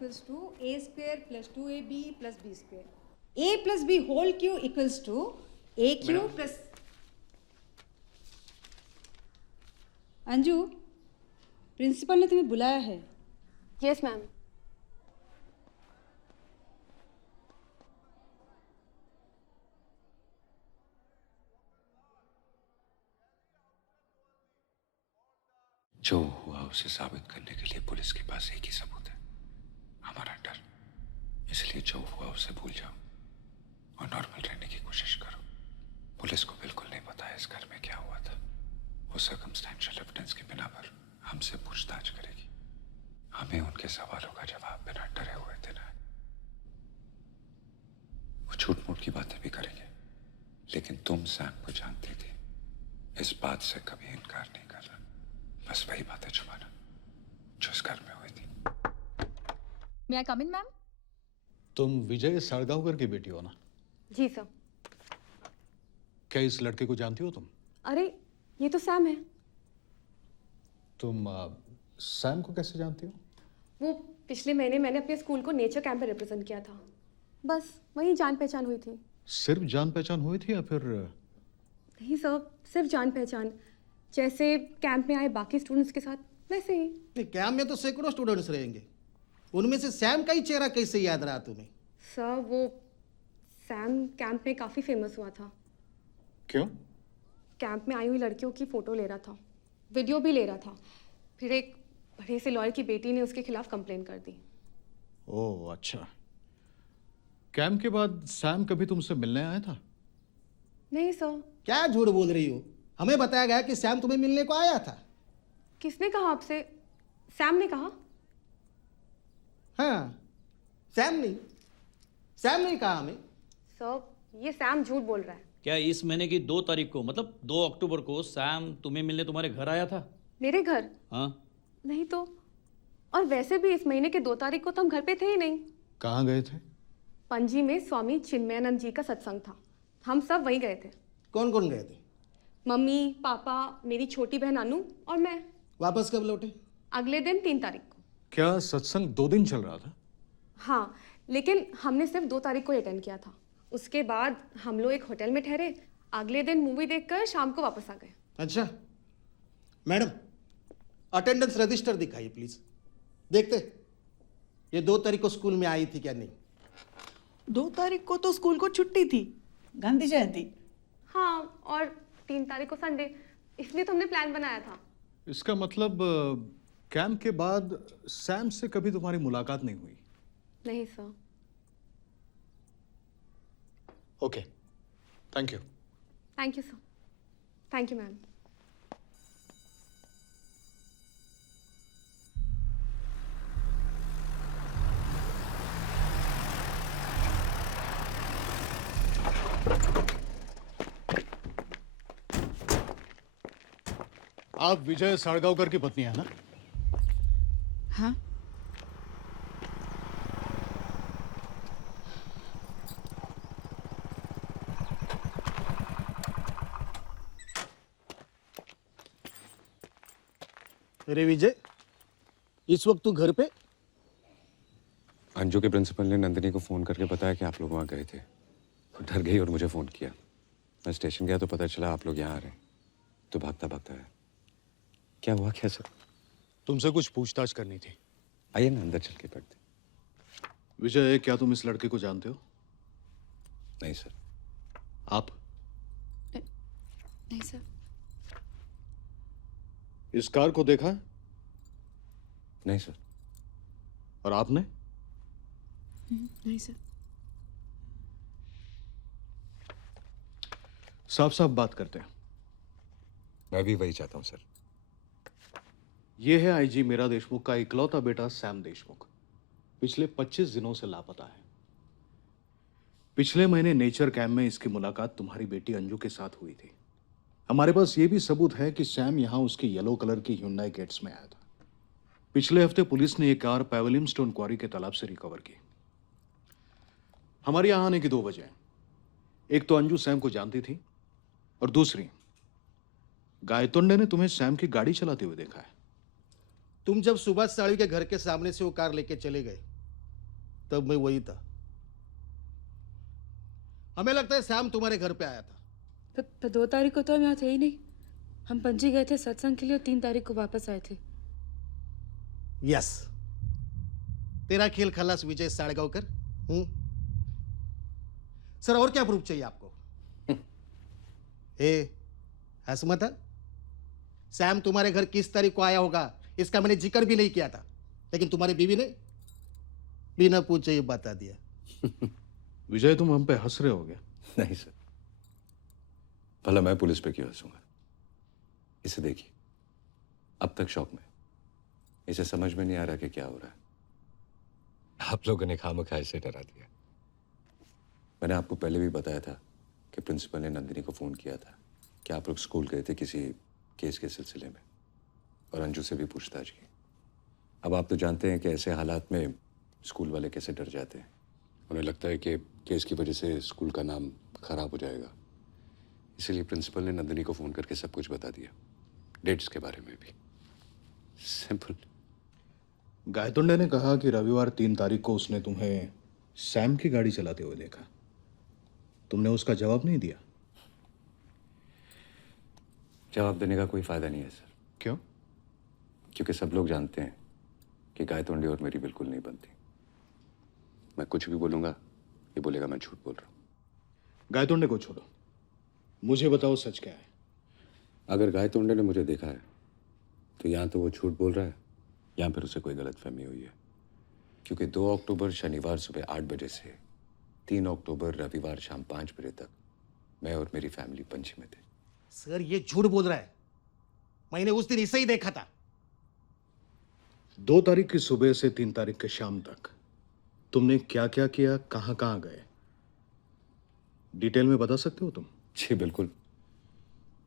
equals to a square plus 2ab plus b square. a plus b whole cube equals to a cube plus. Anju, principal ने तुम्हें बुलाया है. Yes ma'am. जो हुआ उसे साबित करने के लिए पुलिस के पास एक ही सबूत है, हमारा डर. इसलिए जो हुआ उसे भूल जाओ और नॉर्मल रहने की कोशिश करो. पुलिस को बिल्कुल नहीं पता है इस घर में क्या हुआ था. वो सर्कमस्टेंशियल एविडेंस के बिना पर हमसे पूछताछ करेगी. हमें उनके सवालों का जवाब बिना डरे हुए देना है. वो झूठ मूठ की बातें भी करेंगे, लेकिन तुम सैम को जानती थी. इस बात से कभी इनकार नहीं कर रहा. बस वही बातें छुपाना जो इस घर में हुई थी. May I come in, ma'am? तुम विजय सारगावकर की बेटी हो ना? जी सर. क्या इस लड़के को जानती हो तुम? अरे ये तो सैम है. तुम सैम को कैसे जानती हो? वो पिछले महीने मैंने अपने स्कूल को नेचर कैंप में रिप्रेजेंट किया था. बस वही जान पहचान हुई थी. सिर्फ जान पहचान हुई थी या फिर? नहीं सर, सिर्फ जान पहचान. जैसे कैंप में आए बाकी स्टूडेंट्स के साथ वैसे ही. नहीं, कैंप में तो सैकड़ों स्टूडेंट्स रहेंगे. उनमें से सैम का ही चेहरा कैसे याद रहा तुम्हें? सर वो सैम कैंप में काफ़ी फेमस हुआ था. क्यों? कैंप में आई हुई लड़कियों की फ़ोटो ले रहा था, वीडियो भी ले रहा था. फिर एक बड़े से लॉयर की बेटी ने उसके खिलाफ कंप्लेन कर दी. ओह अच्छा. कैंप के बाद सैम कभी तुमसे मिलने आया था? नहीं सर. क्या झूठ बोल रही हो? हमें बताया गया कि सैम तुम्हें मिलने को आया था. किसने कहा आपसे? सैम ने कहा. हाँ, सैम नहीं कहा हमें. सर ये सैम झूठ बोल रहा है. क्या इस महीने की 2 तारीख को, मतलब 2 अक्टूबर को सैम तुम्हें मिलने तुम्हारे घर आया था? मेरे घर? हाँ. नहीं तो. और वैसे भी इस महीने के 2 तारीख को तो हम घर पे थे ही नहीं. कहाँ गए थे? पणजी में स्वामी चिन्मयानंद जी का सत्संग था. हम सब वहीं गए थे. कौन कौन गए थे? मम्मी, पापा, मेरी छोटी बहन अनु और मैं. वापस कब लौटे? अगले दिन 3 तारीख को. क्या सत्संग 2 दिन चल रहा था? हाँ, लेकिन हमने सिर्फ 2 तारीख को अटेंड किया था. उसके बाद हम लोग एक होटल में ठहरे. अगले दिन मूवी देखकर शाम को वापस आ गए. अच्छा मैडम, अटेंडेंस रजिस्टर दिखाइए प्लीज. देखते ये 2 तारीख को स्कूल में आई थी क्या नहीं. 2 तारीख को तो स्कूल को छुट्टी थी, गांधी जयंती. हाँ, और 3 तारीख को संडे. इसलिए तो हमने प्लान बनाया था. इसका मतलब कैंप के बाद सैम से कभी तुम्हारी मुलाकात नहीं हुई? नहीं sir. Okay, thank you. Thank you sir. Thank you ma'am. आप विजय सारगावकर की पत्नी है ना? हाँ. अरे विजय, इस वक्त तू घर पे? अंजू के प्रिंसिपल ने नंदिनी को फोन करके बताया कि आप लोग वहाँ गए थे. वो डर गई और मुझे फोन किया. मैं स्टेशन गया तो पता चला आप लोग यहाँ आ रहे हैं, तो भागता भागता है. क्या हुआ क्या सर? तुमसे कुछ पूछताछ करनी थी. आइए ना, अंदर चल के बैठते. विजय, क्या तुम इस लड़के को जानते हो? नहीं सर. आप? नहीं सर. इस कार को देखा है? नहीं सर. और आपने? नहीं सर. साफ साफ बात करते हैं. मैं भी वही चाहता हूँ सर. ये है आईजी मीरा देशमुख का इकलौता बेटा सैम देशमुख. पिछले 25 दिनों से लापता है. पिछले महीने नेचर कैंप में इसकी मुलाकात तुम्हारी बेटी अंजू के साथ हुई थी. हमारे पास यह भी सबूत है कि सैम यहां उसके येलो कलर की Hyundai गेट्स में आया था. पिछले हफ्ते पुलिस ने यह कार पैवलियम स्टोन क्वारी के तालाब से रिकवर की. हमारे यहां आने की 2 वजह. एक तो अंजू सैम को जानती थी, और दूसरी, गायतोंडे ने तुम्हें सैम की गाड़ी चलाते हुए देखा है. तुम जब सुभाष साड़ी के घर के सामने से वो कार लेके चले गए तब मैं वही था। हमें लगता है सैम तुम्हारे घर पे आया था। पर 2 तारीख को तो हम यहाँ थे ही नहीं। हम पणजी गए थे सत्संग के लिए और 3 तारीख को वापस आए थे। यस, तेरा खेल खलास विजय साड़गांवकर। सर और क्या प्रूफ चाहिए आपको? हंस मत। सैम तुम्हारे घर किस तारीख को आया होगा इसका मैंने जिक्र भी नहीं किया था, लेकिन तुम्हारी बीवी ने बिना पूछे ही बता दिया। विजय, तुम हम पे हंस रहे हो क्या? नहीं सर, भला मैं पुलिस पे क्यों हंसूंगा? इसे देखिए, अब तक शौक में, इसे समझ में नहीं आ रहा कि क्या हो रहा है। आप लोगों ने खामखा इसे डरा दिया। मैंने आपको पहले भी बताया था कि प्रिंसिपल ने नंदिनी को फोन किया था कि आप लोग स्कूल गए थे किसी केस के सिलसिले में, और अंजू से भी पूछताछ की। अब आप तो जानते हैं कि ऐसे हालात में स्कूल वाले कैसे डर जाते हैं। उन्हें लगता है कि केस की वजह से स्कूल का नाम खराब हो जाएगा, इसीलिए प्रिंसिपल ने नंदिनी को फोन करके सब कुछ बता दिया, डेट्स के बारे में भी। सिंपल। गायतोंडे ने कहा कि रविवार 3 तारीख को उसने तुम्हें सैम की गाड़ी चलाते हुए देखा। तुमने उसका जवाब नहीं दिया? जवाब देने का कोई फायदा नहीं है सर। क्यों? क्योंकि सब लोग जानते हैं कि गायतोंडे और मेरी बिल्कुल नहीं बनती। मैं कुछ भी बोलूंगा, ये बोलेगा मैं झूठ बोल रहा हूँ। गायतोंडे को छोड़ो, मुझे बताओ सच क्या है। अगर गायतोंडे ने मुझे देखा है तो या तो वो झूठ बोल रहा है या फिर उसे कोई गलतफहमी हुई है, क्योंकि 2 अक्टूबर शनिवार सुबह 8 बजे से 3 अक्टूबर रविवार शाम 5 बजे तक मैं और मेरी फैमिली पणजी में थे। सर ये झूठ बोल रहा है, मैंने उस दिन इसे ही देखा था। 2 तारीख की सुबह से 3 तारीख के शाम तक तुमने क्या क्या किया, कहां कहां गए, डिटेल में बता सकते हो तुम? जी बिल्कुल।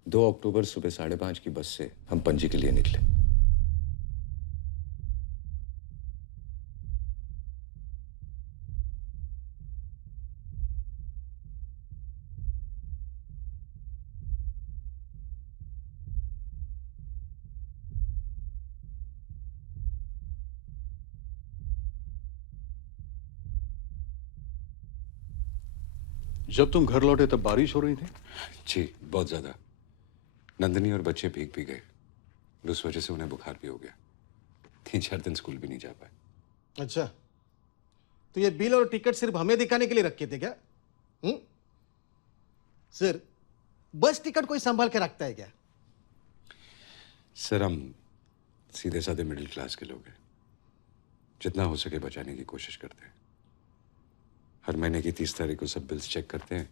2 अक्टूबर सुबह 5:30 की बस से हम पणजी के लिए निकले। जब तुम घर लौटे तब बारिश हो रही थी? जी बहुत ज्यादा। नंदिनी और बच्चे भीग भी गए और उस वजह से उन्हें बुखार भी हो गया। 3-4 दिन स्कूल भी नहीं जा पाए। अच्छा, तो ये बिल और टिकट सिर्फ हमें दिखाने के लिए रखे थे क्या? सर बस टिकट कोई संभाल के रखता है क्या? सर हम सीधे साधे मिडिल क्लास के लोग हैं, जितना हो सके बचाने की कोशिश करते हैं। हर महीने की 30 तारीख को सब बिल्स चेक करते हैं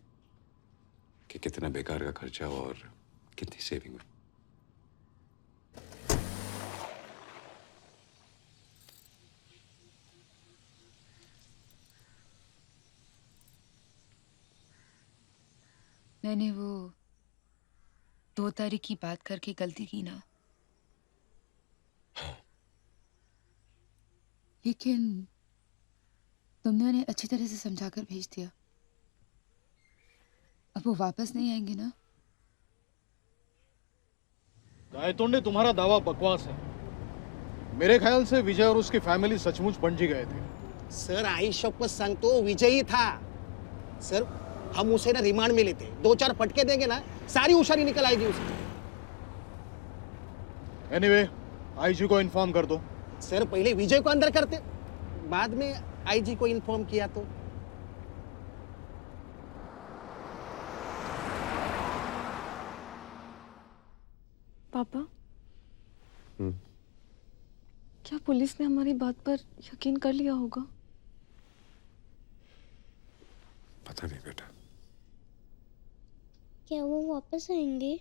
कि कितना बेकार का खर्चा और कितनी सेविंग हुई। मैंने वो 2 तारीख की बात करके गलती की ना, लेकिन तुमने उन्हें अच्छी तरह से समझाकर भेज दिया। अब वो वापस नहीं आएंगे ना? गायतोंडे, तुम्हारा दावा बकवास है। मेरे ख्याल से विजय और उसकी फैमिली सचमुच पणजी गए थे। सर आई शपथ सांगतो विजयी था। सर हम उसे ना रिमांड में लेते, 2-4 फटके देंगे ना, सारी होशियारी निकल आएगी उसकी। एनीवे, आईजी को इन्फॉर्म कर दो। सर पहले विजय को अंदर करते, बाद में आईजी को इन्फॉर्म किया तो। पापा, क्या पुलिस ने हमारी बात पर यकीन कर लिया होगा? पता नहीं बेटा। क्या वो वापस आएंगे?